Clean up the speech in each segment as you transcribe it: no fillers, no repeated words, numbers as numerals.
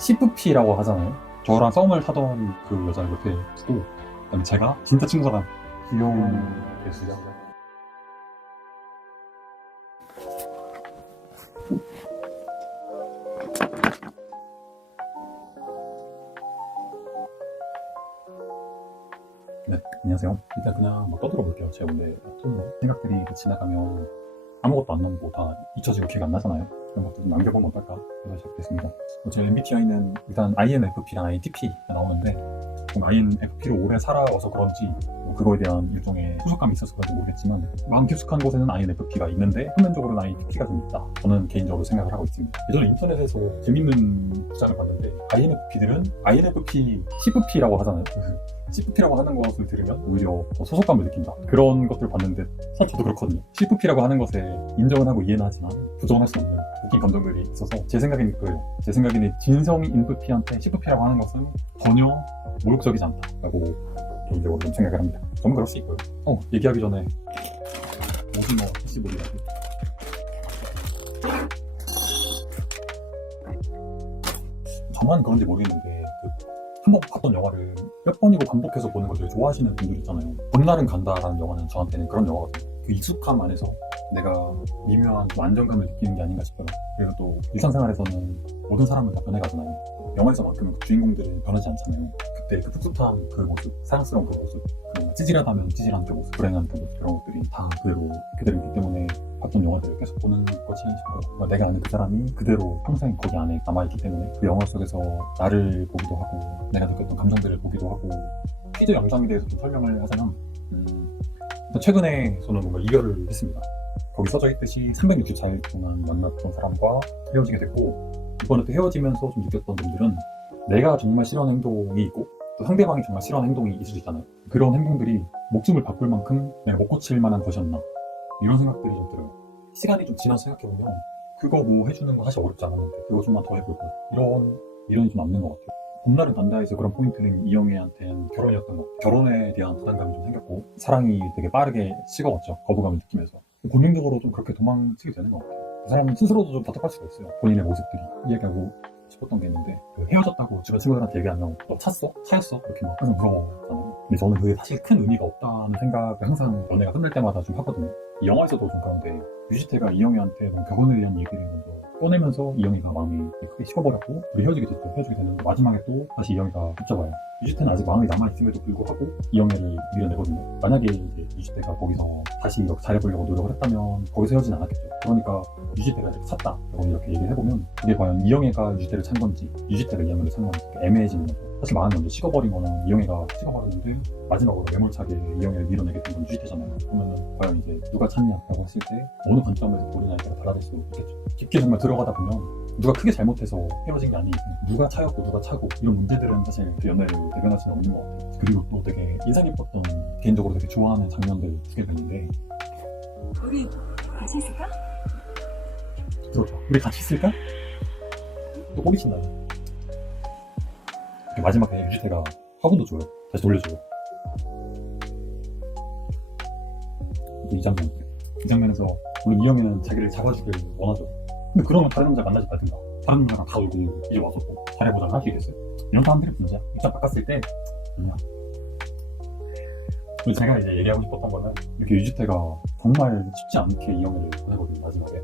CFP라고 하잖아요. 저랑 썸을 타던 그 여자를 옆에 두고, 그다음에 제가 진짜 친구가 귀여운 예술이야. 네, 안녕하세요. 일단 그냥 막 떠들어 볼게요. 제 원래 생각들이 지나가면 아무것도 안 남고 다 잊혀지고 기억 안 나잖아요. 그런 것도 좀 남겨보면 어떨까 해서 시작됐습니다. 제 MBTI는 일단 INFP랑 INTP가 나오는데, INFP로 오래 살아와서 그런지 뭐 그거에 대한 일종의 소속감이 있어서 그런지 모르겠지만, 마음 깊숙한 곳에는 INFP가 있는데 표면적으로는 INTP가 좀 있다, 저는 개인적으로 생각을 하고 있습니다. 예전에 인터넷에서 재밌는 부장을 봤는데, INFP들은 INFP CFP라고 하잖아요. CFP라고 하는 것을 들으면 오히려 더 소속감을 느낀다, 그런 것들을 봤는데, 사실 저도 그렇거든요. CFP라고 하는 것에 인정은 하고 이해는 하지만 부정할 수 없는 웃긴 감정들이 있어서, 제 생각에는 그래요. 제 생각에는 진성 INFP한테 CFP라고 하는 것은 전혀 모욕적이지 않다라고 개인적으로 좀 생각을 합니다. 저는 그럴 수 있고요. 얘기하기 전에 오징어 패시볼이라고, 저만 그런지 모르겠는데 한 번 봤던 영화를 몇 번이고 반복해서 보는 걸 되게 좋아하시는 분들 있잖아요. 봄날은 간다라는 영화는 저한테는 그런 영화거든요. 그 익숙함 안에서 내가 미묘한 좀 안정감을 느끼는 게 아닌가 싶어요. 그리고 또 일상생활에서는 모든 사람은 다 변해가잖아요. 영화에서만큼은 그 주인공들은 변하지 않잖아요. 그때 그 풋풋한 그 모습, 사랑스러운 그 모습, 그 찌질하다면 찌질한 그 모습, 불행한 그 모습, 그런 것들이 다 그대로 있기 때문에 봤던 영화들을 계속 보는 것이 싶어요. 내가 아는 그 사람이 그대로 평생 거기 안에 남아있기 때문에 그 영화 속에서 나를 보기도 하고 내가 느꼈던 감정들을 보기도 하고, 퀴즈 영상에 대해서 좀 설명을 하자면, 최근에 저는 뭔가 이별을 했습니다. 거기 써져 있듯이 364일 동안 만났던 사람과 헤어지게 됐고, 이번에 또 헤어지면서 좀 느꼈던 점들은, 내가 정말 싫어하는 행동이 있고 또 상대방이 정말 싫어하는 행동이 있을 수 있잖아요. 그런 행동들이 목숨을 바꿀 만큼 내가 못 고칠 만한 것이었나, 이런 생각들이 좀 들어요. 시간이 좀 지나서 생각해보면 그거 뭐 해주는 거 사실 어렵지 않았는데 그거 좀만 더 해볼 걸, 이런 미련이 좀 남는 것 같아요. 봄날은 간다에서 그런 포인트는 이영애한테는 결혼이었던 것 같아요. 결혼에 대한 부담감이 좀 생겼고 사랑이 되게 빠르게 식어갔죠. 거부감을 느끼면서 본능적으로 좀 그렇게 도망치게 되는 것 같아요. 그 사람 스스로도 좀 답답할 수가 있어요. 본인의 모습들이. 이야기하고 싶었던 게 있는데, 그 헤어졌다고 주변 친구들한테 얘기하면 너 찼어? 차였어? 이렇게 막 항상 물어보잖아요. 근데 저는 그게 사실 큰 의미가 없다는 생각을 항상 연애가 끝날 때마다 좀 하거든요. 이 영화에서도 좀 그런데, 유지태가 이영애한테 결혼에 대한 얘기를 먼저 꺼내면서 이영애가 마음이 크게 식어버렸고 둘이 헤어지게 됐죠. 헤어지게 되는데 마지막에 또 다시 이영애가 붙잡아요. 유지태는 아직 마음이 남아있음에도 불구하고 이영애를 밀어내거든요. 만약에 이제 유지태가 거기서 다시 이렇게 잘해보려고 노력을 했다면 거기서 헤어지진 않았겠죠. 그러니까 유지태가 이렇게 찼다 라고 이렇게 얘기를 해보면, 그게 과연 이영애가 유지태를 찬 건지 유지태가 이영애를 찬 건지 애매해지는 거죠. 사실 마음이 먼저 식어버린 거는 이영애가 식어버렸는데 마지막으로 매몰차게 이영애를 밀어내게 된 건 유지태잖아요. 그러면 과연 이제 누가 찬냐라고 했을 때 어느 관점에서 보느냐에 따라 달라질 수 있겠죠. 깊게 정말 들어가다 보면 누가 크게 잘못해서 헤어진 게 아니고 누가 차였고 누가 차고, 이런 문제들은 사실 그 연애를 대변할 수는 없는 것 같아요. 그리고 또 되게 인상 깊었던, 개인적으로 되게 좋아하는 장면들 두개 있는데, 우리 같이 있을까? 그렇죠. 우리 같이 있을까? 또 꼬리친다요. 마지막에 유지태가 화분도 줘요. 다시 돌려줘요. 이 장면. 이 장면에서 물론 이영애는 자기를 잡아주길 원하죠. 근데 그러면 다른 남자 만나지 말든가. 다른 남자랑 다 울고 이제 와서 뭐 잘해보자고 할 수 있겠어요? 이런 사람들이 진짜 입장 바꿨을 때 그냥. 그리고 제가 이제 얘기하고 싶었던 거는, 이렇게 유지태가 정말 쉽지 않게 이영애를 보내거든요. 마지막에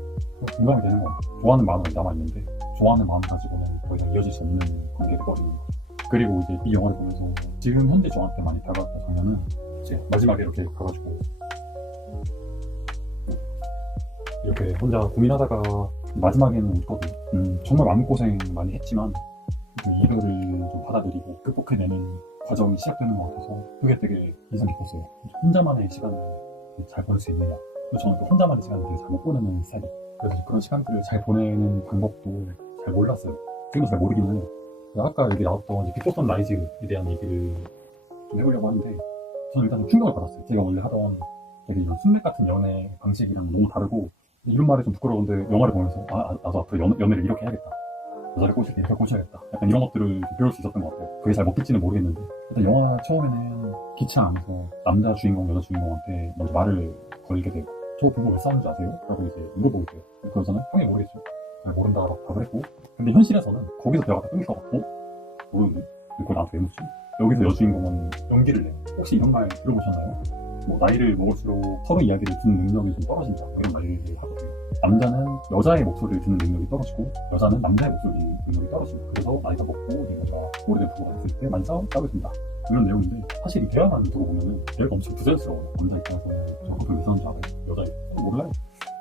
공감이 되는 거 같아요. 좋아하는 마음은 남아있는데 좋아하는 마음 가지고는 더 이상 이어질 수 없는 관계가 버리는 거. 그리고 이제 이 영화를 보면서 지금 현재 저한테 많이 다가왔던 장면은, 이제 마지막에 이렇게 가가지고 이렇게 혼자 고민하다가 마지막에는 웃거든요. 정말 마음고생 많이 했지만 그 이별을 좀 받아들이고 극복해내는 과정이 시작되는 것 같아서 그게 되게 인상 깊었어요. 혼자만의 시간을 잘 보낼 수 있느냐. 저는 그 혼자만의 시간을 되게 잘 못 보내는 스타일이에요. 그래서 그런 시간들을 잘 보내는 방법도 잘 몰랐어요. 지금도 잘 모르기는 해요. 아까 여기 나왔던 비포 선라이즈에 대한 얘기를 좀 해보려고 하는데, 저는 일단 좀 충격을 받았어요. 제가 원래 하던 되게 이런 순맥 같은 연애 방식이랑 너무 다르고, 이런 말이 좀 부끄러운데 영화를 보면서 나도 앞으로 연애를 이렇게 해야겠다, 여자를 꼬실 때 이렇게 꼬셔야겠다, 약간 이런 것들을 배울 수 있었던 것 같아요. 그게 잘 먹힐지는 모르겠는데, 일단 영화 처음에는 기차 안에서 남자 주인공 여자 주인공한테 먼저 말을 걸게 돼요. 저 부부 왜 싸우는지 아세요? 라고 이제 물어보게 돼요. 그 여자는 당연히 모르겠죠. 잘 모른다라고 답을 했고, 근데 현실에서는 거기서 대화가 끊길 것 같고, 모르는데 그걸 나한테 왜 묻지? 여기서 여주인공은 연기를 내. 혹시 이런 말 들어보셨나요? 뭐 나이를 먹을수록 서로 이야기를 듣는 능력이 좀 떨어진다, 뭐 이런 말을 하거든요. 남자는 여자의 목소리를 듣는 능력이 떨어지고 여자는 남자의 목소리를 듣는 능력이 떨어진다. 그래서 나이가 먹고 내가 오래된 부부가 됐을 때 많이 싸우게 된다, 이런 내용인데, 사실 이 대화만 두고 보면은 얘가 엄청 부자연스러워요. 남자 입장에서는 저 커플 왜 싸우는지 알아요? 여자 입장에서 몰라요.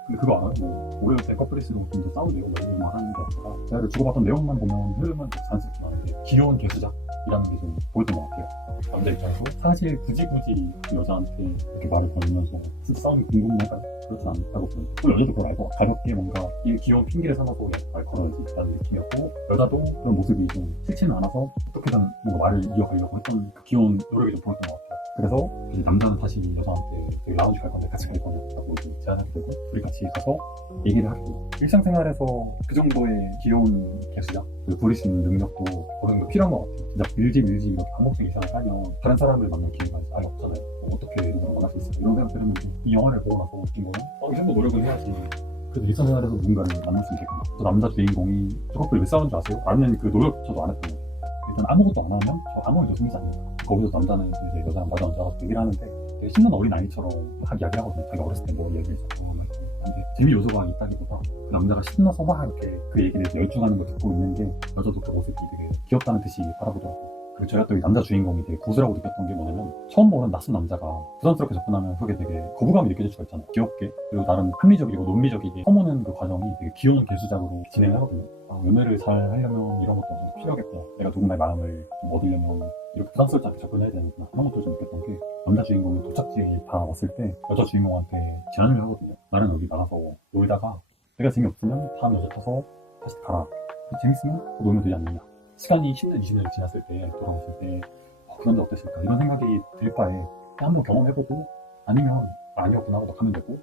근데 그거 알아요? 뭐 오래된 커플일수록 좀 더 싸우네요, 뭐 이런 말하는 게 아니라 대화를 주고받던 내용만 보면 흐름은 자연스럽지만 귀여운 개수작이라는 게 좀 보였던 것 같아요. 남자 입장에서 사실 굳이 그 여자한테 이렇게 말을 걸면서 진짜 싸움이 궁금할까요? 그렇진 않다고 보여요. 또 여자도 그걸 알고 가볍게 뭔가 이 귀여운 핑계를 삼아서 말 걸어야지 라는 느낌이었고, 여자도 그런 모습이 좀 싫지는 않아서 어떻게든 뭔가 말을 이어가려고 했던 그 귀여운 노력이 좀 보였던 것 같아요. 그래서 이제 남자는 다시 여자한테 되게 라운지 갈 건데 같이 갈 거냐고 제안하게 되고, 우리 같이 가서 얘기를 하게 되고, 일상생활에서 그 정도의 귀여운 개수작을 부릴 수 있는 능력도 어느 정도 필요한 것 같아요. 진짜 밀집 이렇게 반복적인 이상을 깔면 다른 사람을 만날 기회가 아예 없잖아요. 뭐 어떻게 누구를 만날 수 있을까, 이런 생각들 하면서 이 영화를 보고 나서 느낀 거는 이 정도 노력은 해야지 그래서 일상생활에서 누군가를 만날 수 있겠구나. 또 남자 주인공이 저 커플 왜 싸우는지 아세요? 라는 그 노력조차도 안 했던 거예요. 일단 아무것도 안 하면 저 아무 일도 생기지 않는다. 거기서 남자는 이제 여자랑 맞아 앉아서 얘기를 하는데 되게 신난 어린 아이처럼 막 이야기를 하거든요. 자기가 어렸을 때 뭐 얘기했었고 막 이렇게. 근데 재미 요소가 있다기보다 그 남자가 신나서 막 이렇게 그 얘기에 대해서 열중하는 걸 듣고 있는 게 여자도 그 모습이 되게 귀엽다는 듯이 바라보더라고요. 그리고 제가 또 이 남자 주인공이 되게 고수라고 느꼈던 게 뭐냐면, 처음 보는 낯선 남자가 부담스럽게 접근하면 그게 되게 거부감이 느껴질 수가 있잖아요. 귀엽게, 그리고 나름 합리적이고 논리적이게 퍼무는 그 과정이 되게 귀여운 개수작으로 진행을 하거든요. 연애를 잘 하려면 이런 것도 좀 필요하겠구나, 내가 누군가의 마음을 좀 얻으려면 이렇게 부담스럽지 않게 접근해야 되는구나, 그런 것도 좀 느꼈던 게, 남자 주인공이 도착지에 다 왔을 때 여자 주인공한테 제안을 하거든요. 나랑 여기 나가서 놀다가 내가 재미없으면 다음 여자 타서 다시 가라, 재밌으면 놀면 되지 않느냐. 시간이 10년, 20년이 지났을 때 돌아오실 때 그 남자 어땠을까, 이런 생각이 들 바에 한번 경험해보고, 아니면 아니었구나 하고 가면 되고,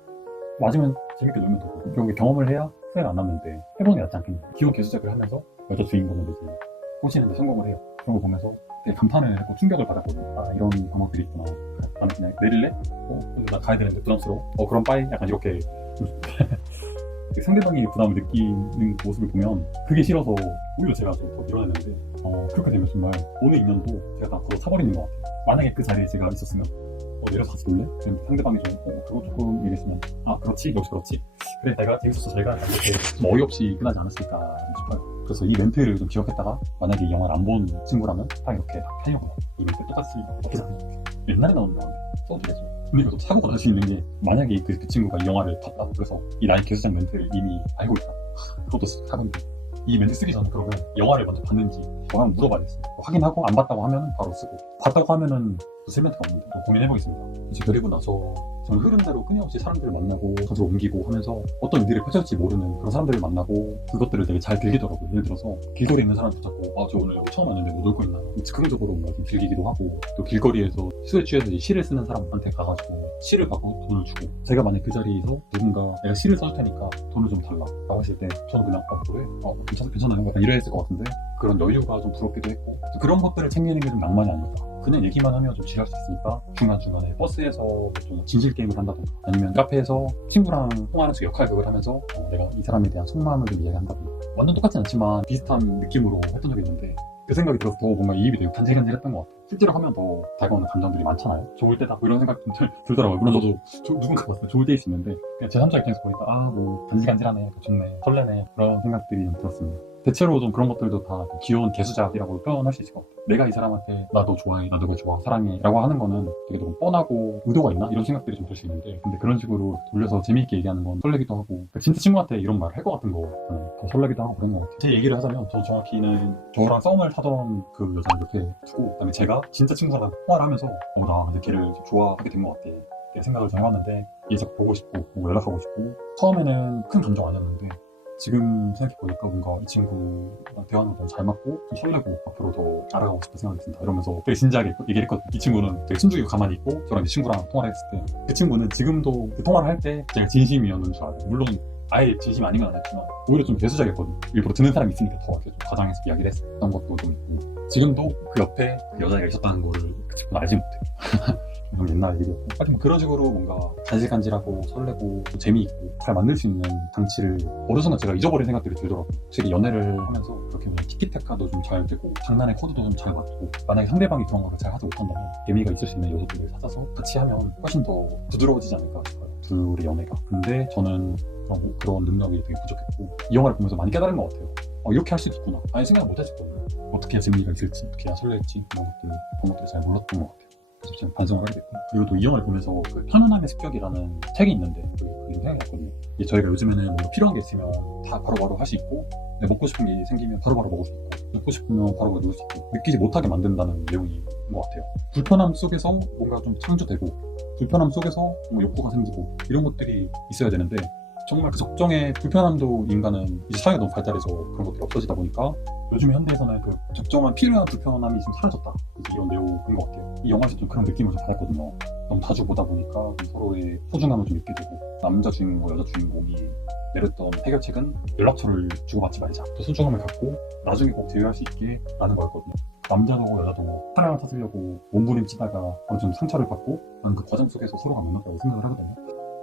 맞으면 재밌게 놀면 되고, 결국에 경험을 해야 후회가 안 남는데 해보는 게 낫지 않겠냐. 귀여운 개수작을 하면서 여자 주인공을 이제 꼬시는데 성공을 해요. 그런 거 보면서 되게 감탄을 했고 충격을 받았거든요. 아, 이런 방법들이 있구나. 나는 그냥 내릴래? 근데 나 가야 되는데 부담스러워? 그럼 빠이? 약간 이렇게 상대방이 부담을 느끼는 모습을 보면 그게 싫어서 오히려 제가 좀 더 밀어냈는데, 그렇게 되면 정말 오늘 인연도 제가 다 그거 사버리는 것 같아요. 만약에 그 자리에 제가 있었으면 내려서 같이 놀래? 그럼 상대방이 좀 그거 조금 얘기했으면 그렇지, 역시 그렇지, 그래 내가 재밌었어 잘 가, 이렇게 좀 어이없이 끝나지 않았을까 싶어요. 그래서 이 멘트를 좀 기억했다가 만약에 이 영화를 안 본 친구라면 딱 이렇게 편하구나, 이 멘트 똑같이 어떻게 생각해? 옛날에 나오는 영화인데 써도 되겠죠. 근데 이것도 사고가 날 수 있는 게, 만약에 그 친구가 이 영화를 봤다, 그래서 이 나의 개수작 멘트를 이미 알고 있다, 그것도 사고인데, 이 멘트 쓰기 전에 그러면 영화를 먼저 봤는지 저랑 물어봐야겠어요. 확인하고 안 봤다고 하면 바로 쓰고, 봤다고 하면은 쓸 멘트가 없는데 고민해보겠습니다. 이제 그리고 나서 저는 흐름대로 끊임없이 사람들을 만나고 자주 옮기고 하면서 어떤 일들이 펼쳐질지 모르는 그런 사람들을 만나고, 그것들을 되게 잘 즐기더라고요. 예를 들어서 길거리에 있는 사람도 자꾸 저 오늘 여기 처음 왔는데 뭐 놀 거 있나, 즉흥적으로 뭐 좀 즐기기도 하고, 또 길거리에서 술에 취해서 이제 시를 쓰는 사람한테 가가지고 시를 받고 돈을 주고, 제가 만약 그 자리에서 누군가 내가 시를 써줄 테니까 돈을 좀 달라 라고 했을 때 저는 그냥 그래? 괜찮아요? 약간 이래야 했을 것 같은데, 그런 여유가 좀 부럽기도 했고, 그런 것들을 챙기는 게 좀 낭만이 아닐까. 그냥 얘기만 하면 좀 지할 수 있으니까 중간중간에 버스에서 좀 진실 게임을 한다던가, 아니면 카페에서 친구랑 통화하면서 역할극을 하면서 내가 이 사람에 대한 속마음을 좀 이야기한다던가, 완전 똑같진 않지만 비슷한 느낌으로 했던 적이 있는데, 그 생각이 들어서 더 뭔가 이입이 되게 간질간질했던 것 같아요. 실제로 하면 더 다가오는 감정들이 많잖아요. 좋을 때다 뭐 이런 생각 좀 들더라고요. 물론 저도 누군가 봤어요. 좋을 때일 수 있는데, 그냥 제 3자 입장에서 보니까 뭐 간질간질하네, 좋네, 설레네, 그런 생각들이 좀 들었습니다. 대체로 좀 그런 것들도 다 귀여운 개수작이라고 표현할 수 있을 것 같아요. 내가 이 사람한테 나 너 좋아해, 나 너가 좋아, 사랑해 라고 하는 거는 되게 너무 뻔하고 의도가 있나? 이런 생각들이 좀 들 수 있는데, 근데 그런 식으로 돌려서 재미있게 얘기하는 건 설레기도 하고, 진짜 친구한테 이런 말을 할 것 같은 거 더 설레기도 하고 그런 것 같아요. 제 얘기를 하자면, 저 정확히는 저랑 썸을 타던 그 여자를 옆에 두고, 그다음에 제가 진짜 친구랑 통화를 하면서 나 근데 걔를 좋아하게 된 것 같아 이렇게 생각을 좀 해봤는데, 얘 자꾸 보고 싶고 뭐 연락하고 싶고, 처음에는 큰 감정 아니었는데 지금 생각해보니까 뭔가 이 친구랑 대화는 너무 잘 맞고 좀 설레고 앞으로 더 알아가고 싶은 생각이 든다, 이러면서 되게 진지하게 얘기를 했거든요. 이 친구는 되게 순죽이고 가만히 있고, 저랑 이제 친구랑 통화를 했을 때 그 친구는 지금도 그 통화를 할 때 제가 진심이었는 줄 알아요. 물론 아예 진심이 아닌 건 아니었지만 오히려 좀 개수작이었거든요. 일부러 듣는 사람이 있으니까 더 이렇게 좀 과장해서 이야기를 했었던 것도 좀 있고, 지금도 그 옆에 그 여자애가 있었다는 거를 그 친구는 알지 못해요. 좀 옛날 얘기였고, 하여튼 그런 식으로 뭔가 간질간질하고 설레고 또 재미있고 잘 만들 수 있는 장치를 어느 순간 제가 잊어버린 생각들이 들더라고요. 확실히 연애를 하면서 그렇게 뭐 티키타카도 좀 잘 되고 장난의 코드도 좀 잘 맞고, 만약에 상대방이 그런 거를 잘 하지 못한다면 재미가 있을 수 있는 요소들을 찾아서 같이 하면 훨씬 더 부드러워지지 않을까 싶어요, 둘의 연애가. 근데 저는 그런 능력이 되게 부족했고, 이 영화를 보면서 많이 깨달은 것 같아요. 이렇게 할 수도 있구나. 아예 생각 못 했었거든요. 어떻게 해야 재미가 있을지, 어떻게 해야 설렐지, 그런 것들을 잘 몰랐던 것 같아요. 그래서 제가 반성을 하게 됐고, 그리고 또 이 영화를 보면서 그 편안함의 습격이라는 책이 있는데 그게 생각이 났거든요. 이게 저희가 요즘에는 뭔가 필요한 게 있으면 다 바로바로 할 수 있고, 먹고 싶은 게 생기면 바로바로 먹을 수 있고, 먹고 싶으면 바로바로 누울 수 있고, 느끼지 못하게 만든다는 내용인 것 같아요. 불편함 속에서 뭔가 좀 창조되고, 불편함 속에서 뭔가 욕구가 생기고, 이런 것들이 있어야 되는데, 정말 그 적정의 불편함도 인간은 이제 사회가 너무 발달해서 그런 것들이 없어지다 보니까 요즘 현대에서는 그 적정한 필요한 불편함이 좀 사라졌다. 그래서 이런 내용인 것 같아요. 이 영화에서 좀 그런 느낌을 좀 받았거든요. 너무 자주 보다 보니까 좀 서로의 소중함을 좀 느끼게 되고, 남자 주인공과 여자 주인공이 내렸던 해결책은 연락처를 주고받지 말자. 또 소중함을 갖고 나중에 꼭 제외할 수 있게 라는 거였거든요. 남자도 여자도 사랑을 찾으려고 몸부림치다가 어느 정도 상처를 받고, 저는 그 과정 속에서 서로가 만났다고 생각을 하거든요.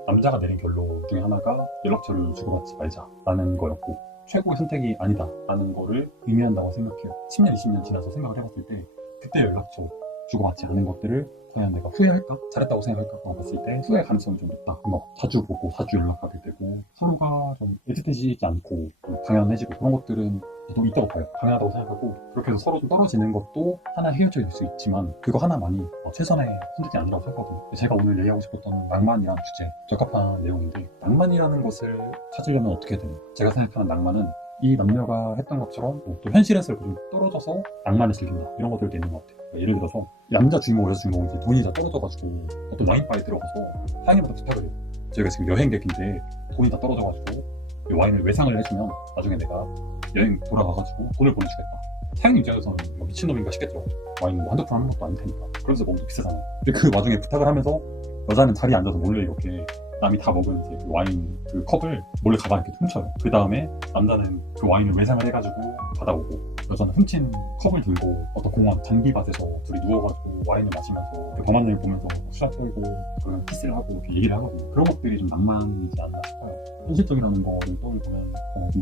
남자가 내린 결론 중에 하나가 연락처를 주고받지 말자라는 거였고, 최고의 선택이 아니다라는 거를 의미한다고 생각해요. 10년, 20년 지나서 생각을 해봤을 때 그때 연락처 주고받지 않은 것들을 과연 내가 후회할까? 잘했다고 생각할까? 라고 봤을 때 후회 가능성이 좀 높다. 자주 보고 자주 연락하게 되고, 서로가 좀 애틋해지지 않고 좀 당연해지고, 그런 것들은 또 있다고 봐요. 당연하다고 생각하고, 그렇게 해서 서로 좀 떨어지는 것도 하나의 해결책일 수 있지만 그거 하나만이 최선의 선택이 아니라고 생각하거든요. 제가 오늘 얘기하고 싶었던 낭만이라는 주제, 적합한 내용인데, 낭만이라는 것을 찾으려면 어떻게 해야 되나? 제가 생각하는 낭만은 이 남녀가 했던 것처럼 또 현실에서 좀 떨어져서 낭만을 즐긴다, 이런 것들도 있는 것 같아요. 예를 들어서 남자 주인공, 여자 주인공이 이제 돈이 다 떨어져가지고 어떤 와인바에 들어가서 사장님한테 부탁을 해요. 저희가 지금 여행객인데 돈이 다 떨어져가지고 와인을 외상을 해주면 나중에 내가 여행 돌아가가지고 돈을 보내주겠다. 사장님 입장에서는 미친놈인가 싶겠죠. 와인은 한두 푼 하는 것도 아닐 테니까. 그래서 너무 비싸잖아요. 근데 그 와중에 부탁을 하면서 여자는 자리에 앉아서 몰래 이렇게 남이 다 먹은 이제 그 와인 그 컵을 몰래 가방에 이렇게 훔쳐요. 그 다음에 남자는 그 와인을 외상을 해가지고 받아오고, 여자는 훔친 컵을 들고 어떤 공원 잔디밭에서 둘이 누워가지고 와인을 마시면서 그 범한 일 보면서 수다 떨고 그런 키스를 하고 이렇게 얘기를 하거든요. 그런 것들이 좀 낭만이지 않나 싶어요. 현실적이라는 거를 떠올리면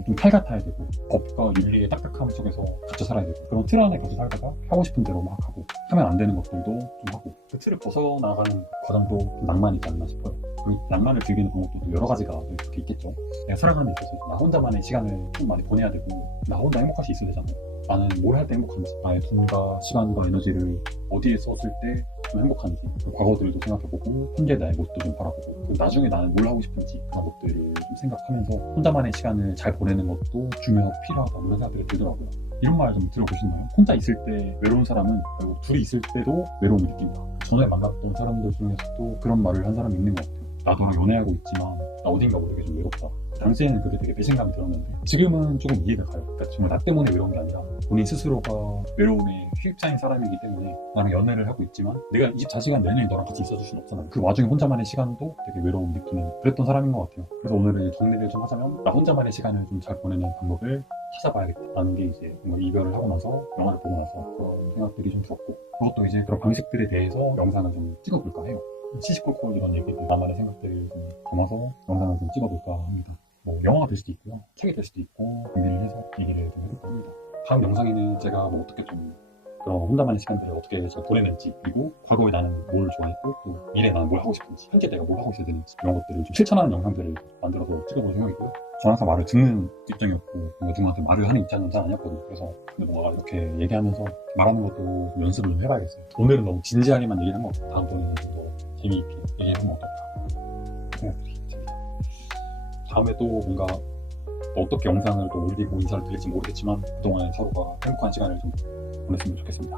좀 칼 같아야 되고, 법과 윤리의 딱딱함 속에서 갇혀 살아야 되고, 그런 틀 안에 갇혀 살다가 하고 싶은 대로 막 하고, 하면 안 되는 것들도 좀 하고, 그 틀을 벗어나가는 과정도 좀 낭만이지 않나 싶어요. 그 낭만을 즐기는 방법도 여러 가지가 이렇게 있겠죠. 내가 살아가는 데 있어서 나 혼자만의 시간을 좀 많이 보내야 되고, 나 혼자 행복할 수 있어야 되잖아요. 나는 뭘 할 때 행복한지, 나의 돈과 시간과 에너지를 어디에 썼을 때 좀 행복한지, 그 과거들도 생각해보고, 현재 나의 모습도 좀 바라보고, 그리고 나중에 나는 뭘 하고 싶은지 그런 것들을 좀 생각하면서 혼자만의 시간을 잘 보내는 것도 중요하고 필요하다, 이런 생각들이 들더라고요. 이런 말 좀 들어보셨나요? 혼자 있을 때 외로운 사람은 결국 둘이 있을 때도 외로움을 느낀다. 전에 만났던 사람들 중에서도 그런 말을 한 사람이 있는 것 같아요. 나도 연애하고 있지만 나 어딘가 모르게 좀 외롭다. 당시에는 그게 되게 배신감이 들었는데 지금은 조금 이해가 가요. 그러니까 정말 나 때문에 외로운 게 아니라 본인 스스로가 외로움의 휘입자인 사람이기 때문에 나랑 연애를 하고 있지만 내가 24시간 내내 너랑 같이 있어줄 수는 없잖아요. 그 와중에 혼자만의 시간도 되게 외로움 느끼는 그랬던 사람인 것 같아요. 그래서 오늘은 정리를 좀 하자면, 나 혼자만의 시간을 좀 잘 보내는 방법을 찾아봐야겠다라는 게 이제 뭔가 이별을 하고 나서, 영화를 보고 나서 그런 생각들이 좀 들었고, 그것도 이제 그런 방식들에 대해서 영상을 좀 찍어볼까 해요. 시시콜콜 이런 얘기들, 나만의 생각들을 좀 담아서 영상을 좀 찍어볼까 합니다. 영화가 될 수도 있고요, 책이 될 수도 있고, 준비를 해서 얘기를 좀 해볼까 합니다. 다음 영상에는 제가 어떻게 좀 그런 혼자만의 시간들을 어떻게 잘 보내는지, 그리고 과거에 나는 뭘 좋아했고 또 미래에 나는 뭘 하고 싶은지, 현재 내가 뭘 하고 있어야 되는지, 이런 것들을 좀 실천하는 영상들을 만들어서 찍어볼 생각이고요. 저는 항상 말을 듣는 입장이었고, 누구한테 말을 하는 입장은 잘 아니었거든요. 그래서 근데 뭔가 이렇게 얘기하면서 말하는 것도 연습을 좀 해봐야겠어요. 오늘은 너무 진지하게만 얘기를 한 것 같아요. 다음번에는 좀 더 재미있게 얘기해보면 어떨까 생각들이 듭니다. 다음에 또 뭔가 어떻게 영상을 또 올리고 인사를 드릴지 모르겠지만, 그동안 서로가 행복한 시간을 좀 보냈으면 좋겠습니다.